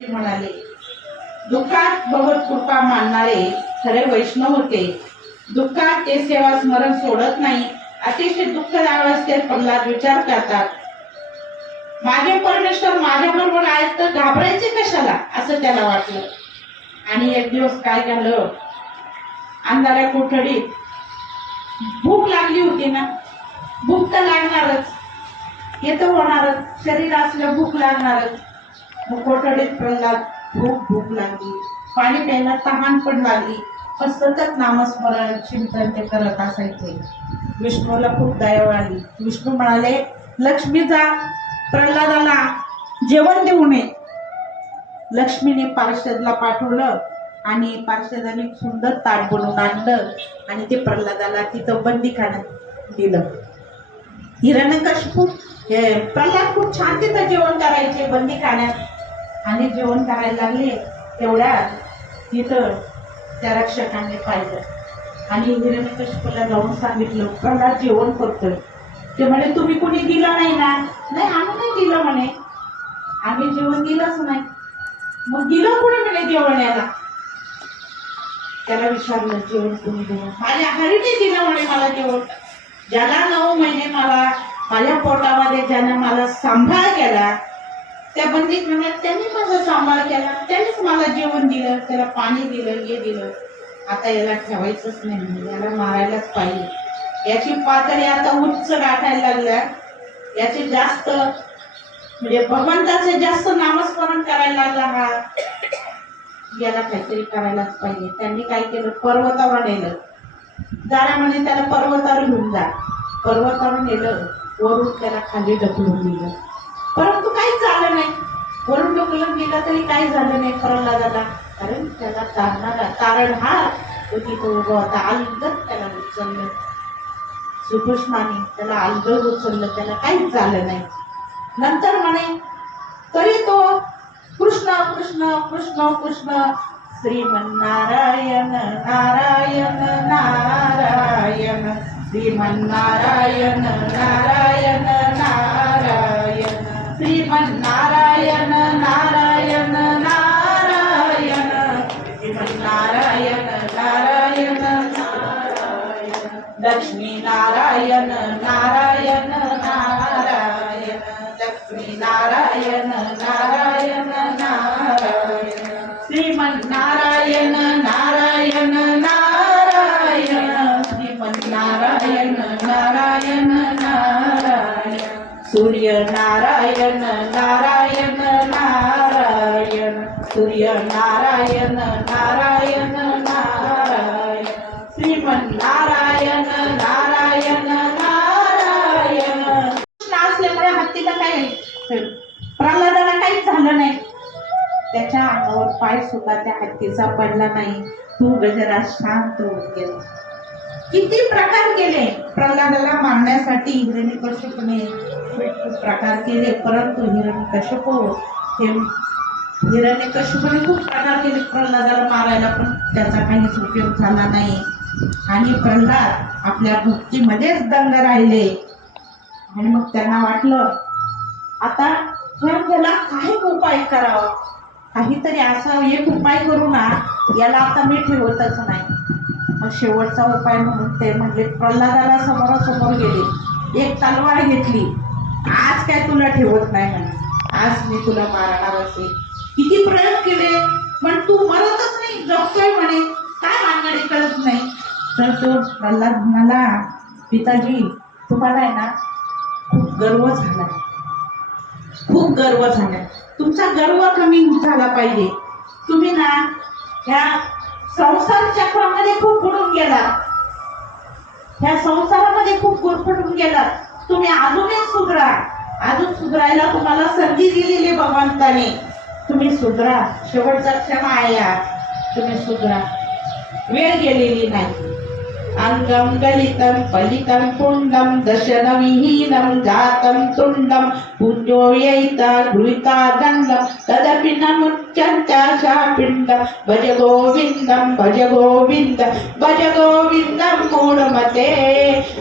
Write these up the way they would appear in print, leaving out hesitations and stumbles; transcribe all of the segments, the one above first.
म्हणाले, दुःखात भगवत कृपा मानणारे खरे वैष्णव होते. दुःखात ते सेवा स्मरण सोडत नाही. अतिशय दुःख अवस्थेत प्रल्हाद विचार करतात, माझे परमेश्वर माझ्या बरोबर आहेत तर घाबरायचे कशाला, असं त्याला वाटलं. आणि एक दिवस काय झालं, अंधाऱ्या कोठडीत भूक लागली होती ना, भूक तर लागणारच, येतं होणारच, शरीर असलं भूक लागणारच. मग कोठडीत प्रल्हाद भूक लागली, पाणी प्यायला तहान पण लागली, पण सतत नामस्मरण चिंतन ते करत असायचे. विष्णूला खूप दया आली. विष्णू म्हणाले, लक्ष्मी जा प्रल्हादाला जेवण देऊ नये. लक्ष्मीने पार्षदला पाठवलं आणि पार्षदाने सुंदर ताट बनवून आणलं आणि ते प्रल्हादाला तिथं बंदीखान्यात दिलं. हिरण्यकशिपू प्रल्हाद खूप छान तिथं जेवण करायचे बंदीखान्यात. आणि जेवण करायला लागले तेवढ्यात तिथं त्या रक्षकांनी पाहिलं आणि हिरण्यकशिपूला जाऊन सांगितलं, प्रल्हाद जेवण करतोय. ते म्हणे, तुम्ही कोणी दिलं नाही ना? नाही, आम्ही नाही दिलं म्हणे, आम्ही जेवण दिलंच नाही. मग दिलं कोणी म्हणे जेवण याला? त्याला विचारलं, जेवण कोणी दिलं? माझ्या हरीने दिलं म्हणे मला जेवण. ज्याला 9 महिने मला माझ्या पोटामध्ये ज्याने मला सांभाळ केला, त्या बंदीखान्यात त्यांनी माझा सांभाळ केला, त्यांनीच मला जेवण दिलं, त्याला पाणी दिलं, हे दिलं. आता याला ठेवायचंच नाही, याला मारायलाच पाहिजे. याची पातळी आता उच्च गाठायला लागल्या, याचे जास्त म्हणजे भगवंताचे जास्त नामस्मरण करायला लागला हा, याला काहीतरी करायलाच पाहिजे. त्यांनी काय केलं, पर्वतावर नेलं. जरा म्हणे त्याला पर्वतावर घेऊन जा. पर्वतावर नेलं, वरून त्याला खाली ढकलून दिलं, परंतु काहीच झालं नाही. वरून ढकलून दिलं तरी काही झालं नाही प्रल्हादाला, कारण त्याला तारणहार तिथं उभं होता. अलगद त्याला उचललं श्रीकृष्णाने, त्याला अलगद उचललं, त्याला काहीच झालं नाही. नंतर म्हणे, तरी तो कृष्ण कृष्ण कृष्ण कृष्ण श्रीमन्नारायण नारायण नारायण श्रीमन्नारायण नारायण नारायण श्रीमन्नारायण नारायण नारायण श्रीमन्नारायण नारायण नारायण लक्ष्मी नारायण नारायण नारायण लक्ष्मी नारायण नारायण नारायण श्रीमन्नारायण नारायण नारायण श्रीमन्नारायण नारायण नारायण सूर्य नारायण नारायण नारायण सूर्य नारायण नारायण नारायण श्रीमन्नारायण नारायण नारायण. कृष्ण असल्यामुळे हत्तीला काय, प्रल्हादाला काहीच झालं नाही. त्याच्या अंगावर पाय सुद्धा त्या हत्तीचा पडला नाही. तू गजरा शांत होत गेला. किती प्रकार केले प्रल्हादाला मारण्यासाठी हिरण्यकशिपूने, खूप प्रकार केले, परंतु हिरण्यकशिपूने खूप प्रकार केले प्रल्हादाला मारायला, पण त्याचा काहीच उपयोग झाला नाही. आणि प्रल्हाद आपल्या भक्तीमध्येच दंग राहिले. आणि मग त्यांना वाटलं, आता त्याला काय उपाय करावा, काहीतरी असा एक उपाय करू ना, याला आता मी ठेवतच नाही. मग शेवटचा उपाय म्हणून ते म्हणजे प्रल्हादाला समोरासमोर गेले, एक तलवार घेतली. आज काय तुला ठेवत नाही म्हणे, आज मी तुला मारणार असे. किती प्रयोग केले, पण तू मरतच नाही, जगतोय म्हणे, काय मागणारे कळत नाही. तर तो प्रल्हाद म्हणाला, पिताजी तुम्हाला आहे ना खूप गर्व झाला, खूप गर्व झाला, तुमचा गर्व कमी झाला पाहिजे. तुम्ही ना ह्या संसार चक्रामध्ये खूप बुडून गेलात, ह्या संसारामध्ये खूप गुरफटून गेलात. तुम्ही अजूनच सुधरा, अजून सुधरायला तुम्हाला संधी दिलेली भगवंताने. तुम्ही सुधरा, शेवटचा क्षण आहे, तुम्ही सुधरा, वेळ गेलेली नाही. अंगम गलितं फलितं पुंडं दशनविहीनं जातं तुंडं पूज्योयैता गृहीता दण्डं तदपि न मुच्यन्त्याशा पिण्डं भज गोविन्दं भज गोविन्दं भज गोविन्दं मूढमते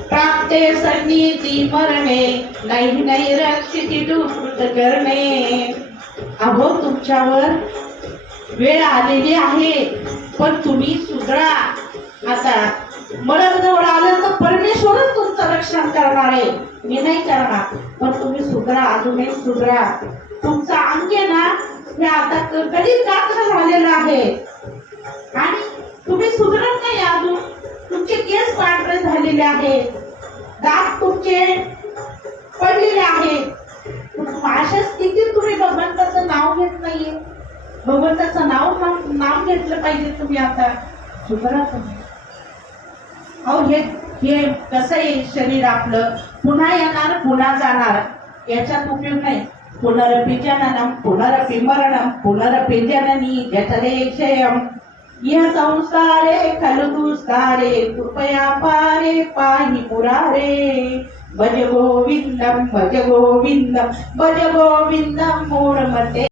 प्राप्ते सन्निधि मरणे नहि नहि रक्षिति दुष्कृत करणे. अहो तुमच्यावर वेळ आलेली आहे, पण तुम्ही सुधरा. आता मरण जवळ आलं तर परमेश्वरच तुमचं रक्षण करणार आहे, मी नाही करणार. पण तुम्ही सुधरा, अजूनही सुधरा. तुमचा अंग आहे ना हे आता कधीच दाखल झालेलं आहे आणि तुम्ही सुधरत नाही अजून. तुमचे केस पांढरे झालेले आहेत, दात तुमचे पडलेले आहेत. अशा स्थितीत तुम्ही भगवंताचं नाव घेत नाहीये. भगवंताचं नाव घेतलं पाहिजे तुम्ही. आता सुधरा तुम्ही. अहो हे कसं आहे, शरीर आपलं पुन्हा येणार पुन्हा जाणार, याच्यात उपयोग नाही. पुनरपि जननम पुनरपि मरणम पुनरपि जननी जठरे क्षयम यह संसारे खलु दुस्तारे कृपया पारे पाहि मुरारे. भज गोविंदम भज गोविंदम भज गोविंदम मूढमते.